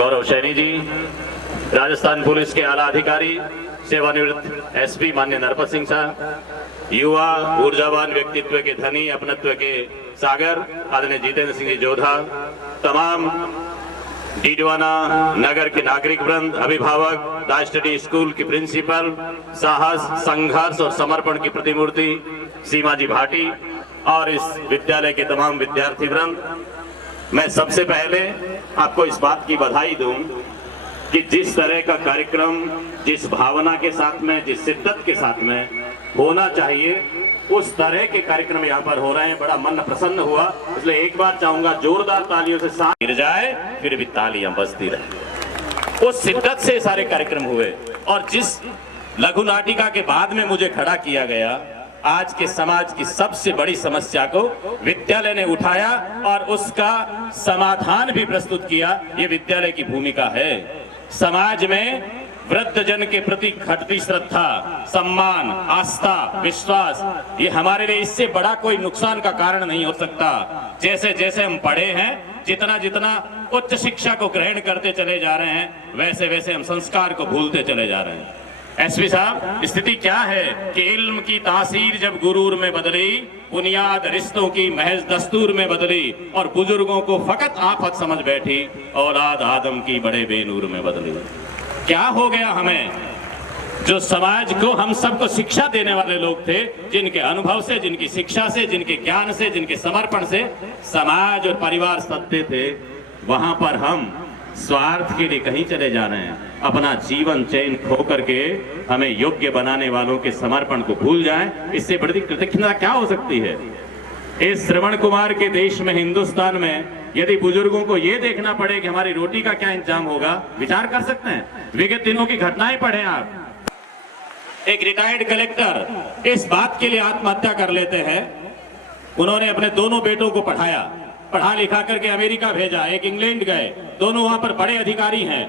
गौरव Saini ji, Rajasthan police के आला अधिकारी सेवानिवृत्त एसपी मान्य नरपत सिंह साहब, युवा ऊर्जावान व्यक्तित्व के धनी अपनत्व के सागर आदरणीय जितेंद्र सिंह जी जोधा, तमाम डीडवाना नगर के नागरिक वृंद, अभिभावक, दास स्टडी स्कूल की प्रिंसिपल, साहस, संघर्ष और समर्पण की प्रतिमूर्ति सीमा जी भाटी और इस विद्यालय के तमाम विद्यार्थी वृंद, मैं सबसे पहले आपको इस बात की बधाई दूं कि जिस तरह का कार्यक्रम, जिस भावना के साथ में, जिस शिद्दत के साथ में होना चाहिए, उस तरह के कार्यक्रम यहाँ पर हो रहे हैं। बड़ा मन प्रसन्न हुआ, इसलिए एक बार चाहूंगा जोरदार तालियों से साथ गिर जाए फिर भी तालियां बजती रहे। उस शिद्दत से सारे कार्यक्रम हुए और जिस लघु नाटिका के बाद में मुझे खड़ा किया गया, आज के समाज की सबसे बड़ी समस्या को विद्यालय ने उठाया और उसका समाधान भी प्रस्तुत किया, ये विद्यालय की भूमिका है। समाज में वृद्ध जन के प्रति घटती श्रद्धा, सम्मान, आस्था, विश्वास, ये हमारे लिए इससे बड़ा कोई नुकसान का कारण नहीं हो सकता। जैसे जैसे हम पढ़े हैं, जितना जितना उच्च शिक्षा को ग्रहण करते चले जा रहे हैं, वैसे वैसे हम संस्कार को भूलते चले जा रहे हैं। एसपी साहब, स्थिति क्या है कि इल्म की तासीर जब गुरूर में बदली, बुनियाद रिश्तों की महज दस्तूर में बदली और बुजुर्गों को फकत आफत समझ बैठी, औलाद आदम की बड़े बेनूर में बदली। क्या हो गया हमें? जो समाज को, हम सबको शिक्षा देने वाले लोग थे, जिनके अनुभव से, जिनकी शिक्षा से, जिनके ज्ञान से, जिनके समर्पण से समाज और परिवार सदते थे, वहां पर हम स्वार्थ के लिए कहीं चले जा रहे हैं। अपना जीवन चयन खो करके हमें योग्य बनाने वालों के समर्पण को भूल जाएं, इससे बड़ी कृतज्ञता क्या हो सकती है? इस श्रवण कुमार के देश में, हिंदुस्तान में, यदि बुजुर्गों को यह देखना पड़े कि हमारी रोटी का क्या इंतजाम होगा, विचार कर सकते हैं? विगत दिनों की घटनाएं पढ़ें आप। एक रिटायर्ड कलेक्टर इस बात के लिए आत्महत्या कर लेते हैं, उन्होंने अपने दोनों बेटों को पढ़ा लिखा करके अमेरिका भेजा, एक इंग्लैंड गए, दोनों वहां पर बड़े अधिकारी हैं,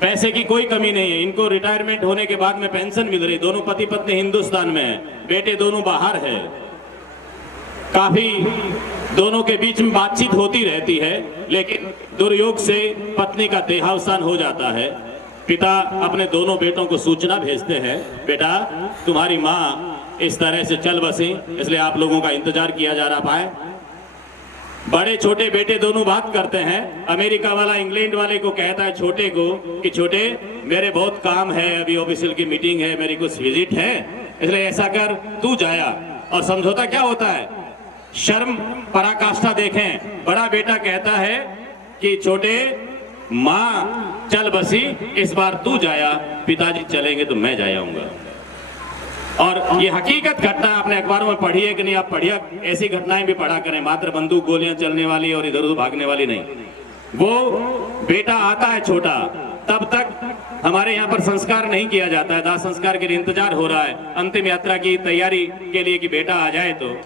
पैसे की कोई कमी नहीं है, इनको रिटायरमेंट होने के बाद में पेंशन मिल रही, दोनों पति पत्नी हिंदुस्तान में है, बेटे दोनों बाहर है, काफी दोनों के बीच में बातचीत होती रहती है, लेकिन दुर्योग से पत्नी का देहावसान हो जाता है। पिता अपने दोनों बेटों को सूचना भेजते हैं, बेटा तुम्हारी माँ इस तरह से चल बसी, इसलिए आप लोगों का इंतजार किया जा रहा पाए। बड़े छोटे बेटे दोनों बात करते हैं। अमेरिका वाला इंग्लैंड वाले को कहता है छोटे को कि छोटे, मेरे बहुत काम है, अभी ऑफिशियल की मीटिंग है, मेरी कुछ विजिट है, इसलिए ऐसा कर तू जाया। और समझौता क्या होता है? शर्म पराकाष्ठा देखें, बड़ा बेटा कहता है कि छोटे, माँ चल बसी, इस बार तू जाया, पिताजी चलेंगे तो मैं जाऊंगा। और ये हकीकत घटना आपने अखबारों में पढ़ी है कि नहीं? आप पढ़िए, ऐसी घटनाएं भी पढ़ा करें, मात्र बंदूक गोलियां चलने वाली और इधर उधर भागने वाली नहीं। वो बेटा आता है छोटा, तब तक हमारे यहाँ पर संस्कार नहीं किया जाता है, दाह संस्कार के लिए इंतजार हो रहा है, अंतिम यात्रा की तैयारी के लिए कि बेटा आ जाए। तो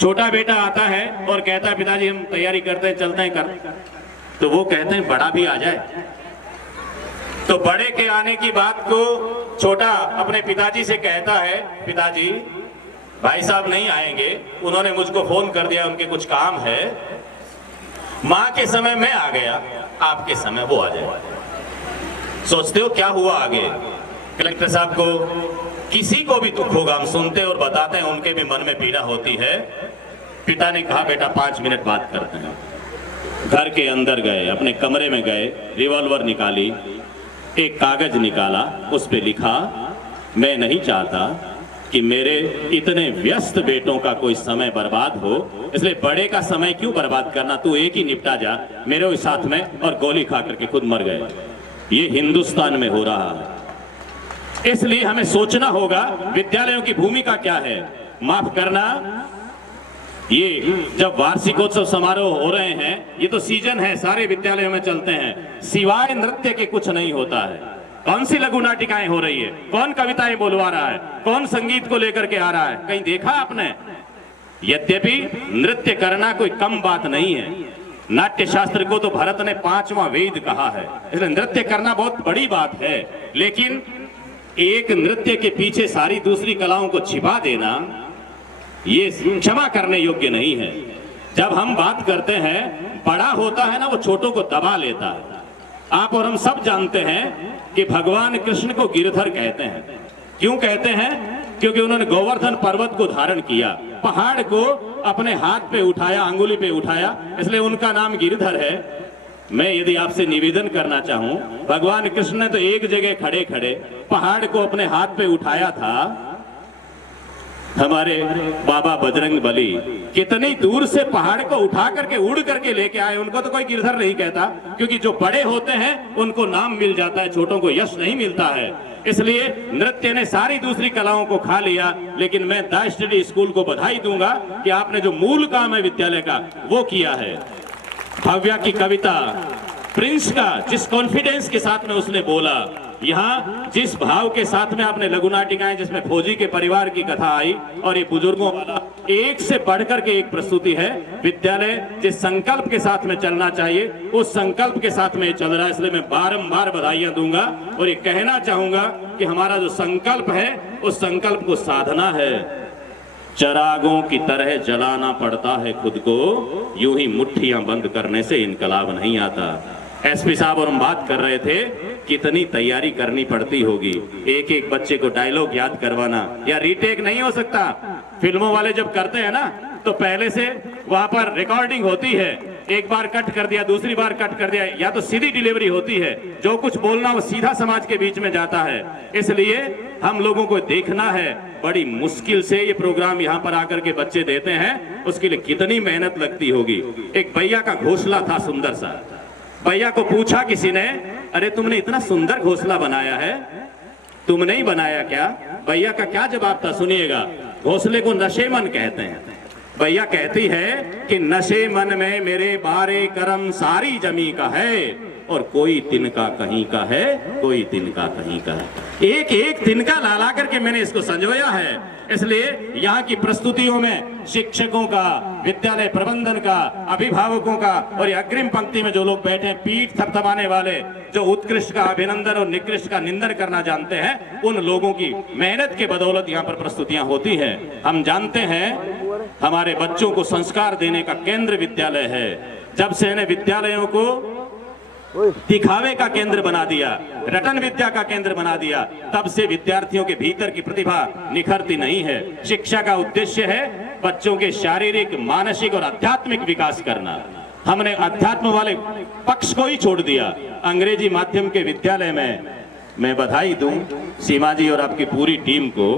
छोटा बेटा आता है और कहता है पिताजी हम तैयारी करते हैं, चलते हैं कर। तो वो कहते हैं बड़ा भी आ जाए। तो बड़े के आने की बात को छोटा अपने पिताजी से कहता है, पिताजी भाई साहब नहीं आएंगे, उन्होंने मुझको फोन कर दिया, उनके कुछ काम है, माँ के समय मैं आ गया, आपके समय वो आ जाए। सोचते हो क्या हुआ आगे? कलेक्टर साहब को किसी को भी दुख होगा, हम सुनते और बताते हैं, उनके भी मन में पीड़ा होती है। पिता ने कहा बेटा 5 मिनट बात करते हैं। घर के अंदर गए, अपने कमरे में गए, रिवॉल्वर निकाली, एक कागज निकाला, उस पे लिखा, मैं नहीं चाहता कि मेरे इतने व्यस्त बेटों का कोई समय बर्बाद हो, इसलिए बड़े का समय क्यों बर्बाद करना, तू एक ही निपटा जा मेरे साथ में। और गोली खा करके खुद मर गए। ये हिंदुस्तान में हो रहा है, इसलिए हमें सोचना होगा विद्यालयों की भूमिका क्या है। माफ करना, ये जब वार्षिकोत्सव समारोह हो रहे हैं, ये तो सीजन है, सारे विद्यालयों में चलते हैं, सिवाय नृत्य के कुछ नहीं होता है। कौन सी लघु नाटिकाएं हो रही है, कौन कविताएं बोलवा रहा है, कौन संगीत को लेकर के आ रहा है, कहीं देखा आपने? यद्यपि नृत्य करना कोई कम बात नहीं है, नाट्य शास्त्र को तो भरत ने 5वां वेद कहा है, इसलिए नृत्य करना बहुत बड़ी बात है। लेकिन एक नृत्य के पीछे सारी दूसरी कलाओं को छिपा देना, ये क्षमा करने योग्य नहीं है। जब हम बात करते हैं, बड़ा होता है ना, वो छोटों को दबा लेता है, आप और हम सब जानते हैं कि भगवान कृष्ण को गिरधर कहते हैं। क्यों कहते हैं? क्योंकि उन्होंने गोवर्धन पर्वत को धारण किया, पहाड़ को अपने हाथ पे उठाया, अंगुली पे उठाया, इसलिए उनका नाम गिरधर है। मैं यदि आपसे निवेदन करना चाहूं, भगवान कृष्ण ने तो एक जगह खड़े खड़े पहाड़ को अपने हाथ पे उठाया था। हमारे बाबा बजरंग बली कितनी दूर से पहाड़ को उठा करके उड़ करके लेके आए। उनको तो कोई गिरधर नहीं कहता, क्योंकि जो बड़े होते हैं उनको नाम मिल जाता है, छोटों को यश नहीं मिलता है। इसलिए नृत्य ने सारी दूसरी कलाओं को खा लिया। लेकिन मैं द स्टडी स्कूल को बधाई दूंगा कि आपने जो मूल काम है विद्यालय का वो किया है। भव्या की कविता, प्रिंस का जिस कॉन्फिडेंस के साथ में उसने बोला, यहाँ जिस भाव के साथ में आपने लघु नाटिकाएं जिसमें फौजी के परिवार की कथा आई और ये बुजुर्गों वाला, एक से बढ़कर के एक प्रस्तुति है। विद्यालय जिस संकल्प के साथ में चलना चाहिए उस संकल्प के साथ में चल रहा है, इसलिए मैं बारंबार बधाइयां दूंगा और ये कहना चाहूंगा कि हमारा जो संकल्प है उस संकल्प को साधना है। चरागों की तरह जलाना पड़ता है खुद को, यूं ही मुट्ठियां बंद करने से इनकलाब नहीं आता। एसपी साहब और हम बात कर रहे थे, कितनी तैयारी करनी पड़ती होगी। एक एक बच्चे को डायलॉग याद करवाना, या रीटेक नहीं हो सकता। फिल्मों वाले जब करते हैं ना तो पहले से वहां पर रिकॉर्डिंग होती है, एक बार कट कर दिया, दूसरी बार कट कर दिया, या तो सीधी डिलीवरी होती है, जो कुछ बोलना वो सीधा समाज के बीच में जाता है। इसलिए हम लोगों को देखना है, बड़ी मुश्किल से ये प्रोग्राम यहाँ पर आकर के बच्चे देते हैं, उसके लिए कितनी मेहनत लगती होगी। एक भैया का घोंसला था सुंदर सा, भैया को पूछा किसी ने, अरे तुमने इतना सुंदर घोंसला बनाया है, तुमने ही बनाया क्या? भैया का क्या जवाब था सुनिएगा। घोंसले को नशेमन कहते हैं। भैया कहती है कि नशे मन में मेरे बारे करम सारी जमी का है, और कोई तिनका कहीं का है, कोई तिनका कहीं का है। एक एक तिनका ला ला करके मैंने इसको संजोया है। इसलिए यहाँ की प्रस्तुतियों में शिक्षकों का, विद्यालय प्रबंधन का, अभिभावकों का और ये अग्रिम पंक्ति में जो लोग बैठे हैं पीठ थपथपाने वाले, जो उत्कृष्ट का अभिनंदन और निकृष्ट का निंदन करना जानते हैं, उन लोगों की मेहनत के बदौलत यहाँ पर प्रस्तुतियां होती हैं। हम जानते हैं हमारे बच्चों को संस्कार देने का केंद्र विद्यालय है। जब से इन्हें विद्यालयों को दिखावे का केंद्र बना दिया, रटन विद्या का केंद्र बना दिया, तब से विद्यार्थियों के भीतर की प्रतिभा निखरती नहीं है। शिक्षा का उद्देश्य है बच्चों के शारीरिक, मानसिक और आध्यात्मिक विकास करना। हमने अध्यात्म वाले पक्ष को ही छोड़ दिया। अंग्रेजी माध्यम के विद्यालय में मैं बधाई दूं सीमा जी और आपकी पूरी टीम को।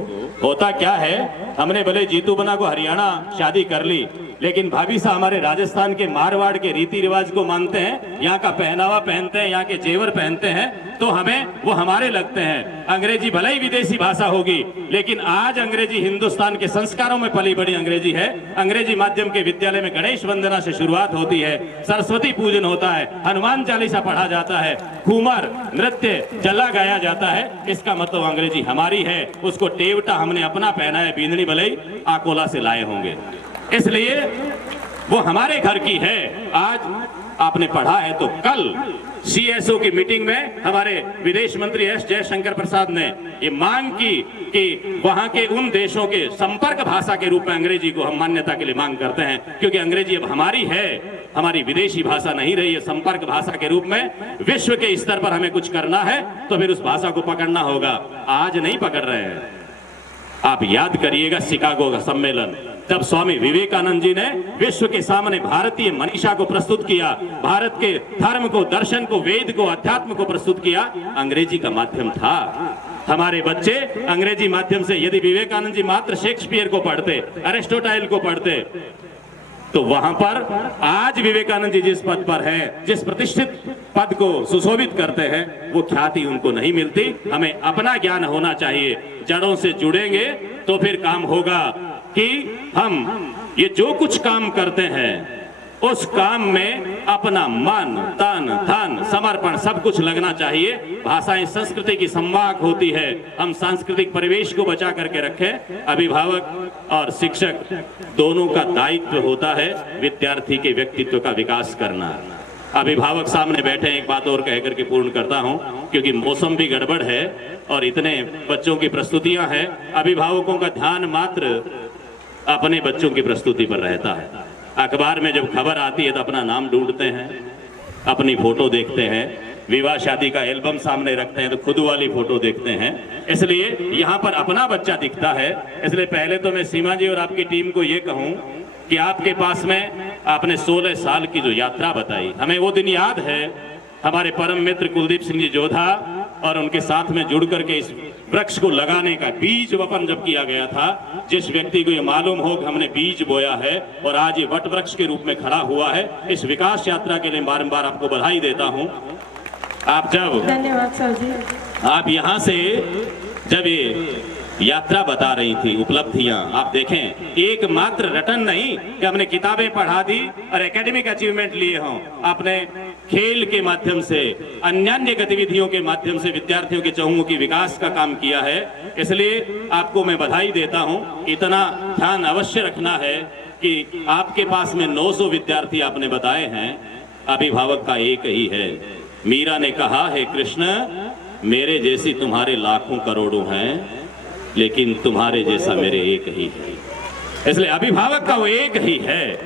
होता क्या है, हमने भले जीतू बना को हरियाणा शादी कर ली, लेकिन भाभी साहब हमारे राजस्थान के मारवाड़ के रीति रिवाज को मानते हैं, यहाँ का पहनावा पहनते हैं, यहाँ के जेवर पहनते हैं, तो हमें वो हमारे लगते हैं। अंग्रेजी भले ही विदेशी भाषा होगी, लेकिन आज अंग्रेजी हिंदुस्तान के संस्कारों में पली बड़ी अंग्रेजी है। अंग्रेजी माध्यम के विद्यालय में गणेश वंदना से शुरुआत होती है, सरस्वती पूजन होता है, हनुमान चालीसा पढ़ा जाता है, घूमर, नृत्य, जल्ला गाया जाता है। इसका मतलब अंग्रेजी हमारी है। उसको टेवटा हमने अपना पहना है, बींदनी भले ही आकोला से लाए होंगे, इसलिए वो हमारे घर की है। आज आपने पढ़ा है तो कल सीएसओ की मीटिंग में हमारे विदेश मंत्री एस जयशंकर प्रसाद ने ये मांग की कि वहां के उन देशों के संपर्क भाषा के रूप में अंग्रेजी को हम मान्यता के लिए मांग करते हैं, क्योंकि अंग्रेजी अब हमारी है, हमारी विदेशी भाषा नहीं रही है। संपर्क भाषा के रूप में विश्व के स्तर पर हमें कुछ करना है तो फिर उस भाषा को पकड़ना होगा। आज नहीं पकड़ रहे हैं। आप याद करिएगा शिकागो का सम्मेलन, जब स्वामी विवेकानंद जी ने विश्व के सामने भारतीय मनीषा को प्रस्तुत किया, भारत के धर्म को, दर्शन को, वेद को, अध्यात्म को प्रस्तुत किया, अंग्रेजी का माध्यम था। हमारे बच्चे अंग्रेजी माध्यम से, यदि विवेकानंद जी मात्र शेक्सपियर को पढ़ते, अरिस्टोटाइल को पढ़ते, तो वहां पर आज विवेकानंद जी जिस पद पर हैं, जिस प्रतिष्ठित पद को सुशोभित करते हैं, वो ख्याति उनको नहीं मिलती। हमें अपना ज्ञान होना चाहिए, जड़ों से जुड़ेंगे तो फिर काम होगा कि हम ये जो कुछ काम करते हैं उस काम में अपना मन, तन, धन, समर्पण सब कुछ लगना चाहिए। भाषाएं संस्कृति की संवाहक होती है। हम सांस्कृतिक परिवेश को बचा करके रखें। अभिभावक और शिक्षक दोनों का दायित्व होता है विद्यार्थी के व्यक्तित्व का विकास करना। अभिभावक सामने बैठे, एक बात और कह करके पूर्ण करता हूं, क्योंकि मौसम भी गड़बड़ है और इतने बच्चों की प्रस्तुतियां हैं। अभिभावकों का ध्यान मात्र अपने बच्चों की प्रस्तुति पर रहता है। अखबार में जब खबर आती है तो अपना नाम ढूंढते हैं, अपनी फोटो देखते हैं, विवाह शादी का एल्बम सामने रखते हैं तो खुद वाली फोटो देखते हैं, इसलिए यहाँ पर अपना बच्चा दिखता है। इसलिए पहले तो मैं सीमा जी और आपकी टीम को ये कहूँ कि आपके पास में आपने 16 साल की जो यात्रा बताई, हमें वो दिन याद है, हमारे परम मित्र कुलदीप सिंह जी जोधा और उनके साथ में जुड़ करके इस वृक्ष को लगाने का बीज वपन जब किया गया था, जिस व्यक्ति को ये मालूम हो कि हमने बीज बोया है और आज ये वट वृक्ष के रूप में खड़ा हुआ है, इस विकास यात्रा के लिए बारंबार आपको बधाई देता हूं। आप जब धन्यवाद सर जी। आप यहाँ से जब ये यात्रा बता रही थी, उपलब्धियां आप देखें, एकमात्र रटन नहीं कि हमने किताबें पढ़ा दी और एकेडमिक अचीवमेंट लिए हों, आपने खेल के माध्यम से, अन्य गतिविधियों के माध्यम से विद्यार्थियों के चहुओं की विकास का काम किया है। इसलिए आपको मैं बधाई देता हूं। इतना ध्यान अवश्य रखना है कि आपके पास में 900 विद्यार्थी आपने बताए हैं, अभिभावक का एक ही है। मीरा ने कहा, हे कृष्ण, मेरे जैसी तुम्हारे लाखों करोड़ों हैं, लेकिन तुम्हारे जैसा मेरे एक ही है। इसलिए अभिभावक का वो एक ही है,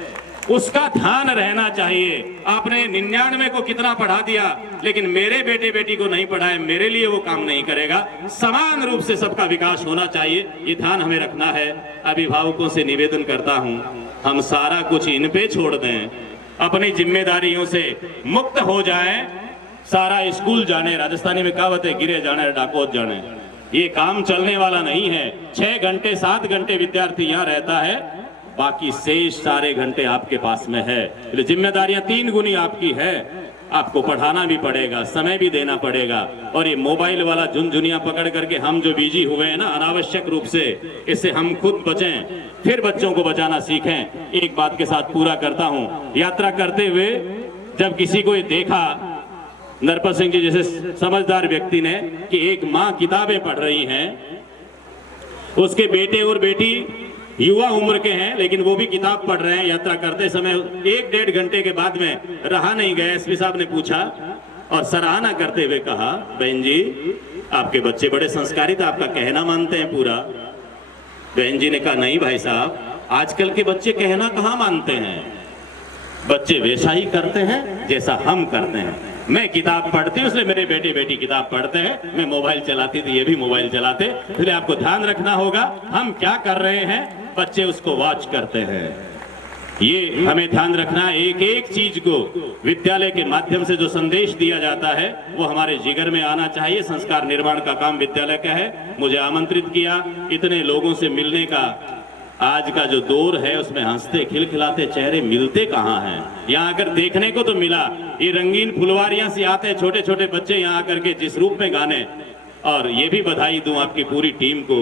उसका ध्यान रहना चाहिए। आपने 99 को कितना पढ़ा दिया, लेकिन मेरे बेटे बेटी को नहीं पढ़ाए, मेरे लिए वो काम नहीं करेगा। समान रूप से सबका विकास होना चाहिए, ये ध्यान हमें रखना है। अभिभावकों से निवेदन करता हूं, हम सारा कुछ इन पे छोड़ दें, अपनी जिम्मेदारियों से मुक्त हो जाएं। सारा स्कूल जाने, राजस्थानी में कहावत है, गिरे जाने डाकोत जाने, ये काम चलने वाला नहीं है। 6 घंटे 7 घंटे विद्यार्थी यहाँ रहता है, बाकी शेष सारे घंटे आपके पास में है। जिम्मेदारियां 3 गुनी आपकी है, आपको पढ़ाना भी पड़ेगा, समय भी देना पड़ेगा। और ये मोबाइल वाला झुनझुनिया पकड़ करके हम जो बिजी हुए हैं ना अनावश्यक रूप से, इससे हम खुद बचें, फिर बच्चों को बचाना सीखें। एक बात के साथ पूरा करता हूं, यात्रा करते हुए जब किसी को ये देखा, नरपत सिंह जी जैसे समझदार व्यक्ति ने, कि एक माँ किताबें पढ़ रही हैं, उसके बेटे और बेटी युवा उम्र के हैं, लेकिन वो भी किताब पढ़ रहे हैं। यात्रा करते समय 1-1.5 घंटे के बाद में रहा नहीं गया, एसपी साहब ने पूछा और सराहना करते हुए कहा, बहन जी आपके बच्चे बड़े संस्कारित, आपका कहना मानते हैं पूरा। बहन जी ने कहा, नहीं भाई साहब, आजकल के बच्चे कहना कहाँ मानते हैं, बच्चे वैसा ही करते हैं जैसा हम करते हैं। मैं किताब पढ़ती हूँ, इसलिए मेरे बेटे बेटी किताब पढ़ते हैं, मैं मोबाइल चलाती थी, ये भी मोबाइल चलाते। इसलिए आपको ध्यान रखना होगा, हम क्या कर रहे हैं, बच्चे उसको वॉच करते हैं। ये हमें ध्यान रखना है। एक एक चीज को विद्यालय के माध्यम से जो संदेश दिया जाता है वो हमारे जिगर में आना चाहिए। संस्कार निर्माण का काम विद्यालय का है। मुझे आमंत्रित किया, इतने लोगों से मिलने का आज का जो दौर है उसमें हंसते खिलखिलाते चेहरे मिलते कहाँ हैं। यहाँ आकर देखने को तो मिला, ये रंगीन फुलवारियां से आते छोटे छोटे बच्चे यहाँ आकर के जिस रूप में गाने। और ये भी बधाई दूं आपकी पूरी टीम को,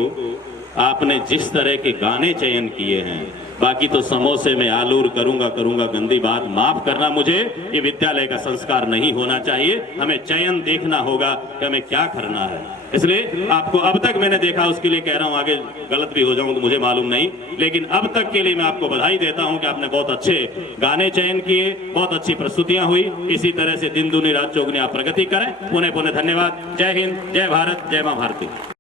आपने जिस तरह के गाने चयन किए हैं। बाकी तो समोसे में आलूर करूंगा गंदी बात माफ करना मुझे, ये विद्यालय का संस्कार नहीं होना चाहिए। हमें चयन देखना होगा कि हमें क्या करना है। इसलिए आपको अब तक मैंने देखा, उसके लिए कह रहा हूं, आगे गलत भी हो जाऊं तो मुझे मालूम नहीं, लेकिन अब तक के लिए मैं आपको बधाई देता हूं कि आपने बहुत अच्छे गाने चयन किए, बहुत अच्छी प्रस्तुतियां हुई। इसी तरह से दिन दूनी रात चौगुनी आप प्रगति करें। पुनः पुनः धन्यवाद। जय हिंद, जय भारत, जय मां भारती।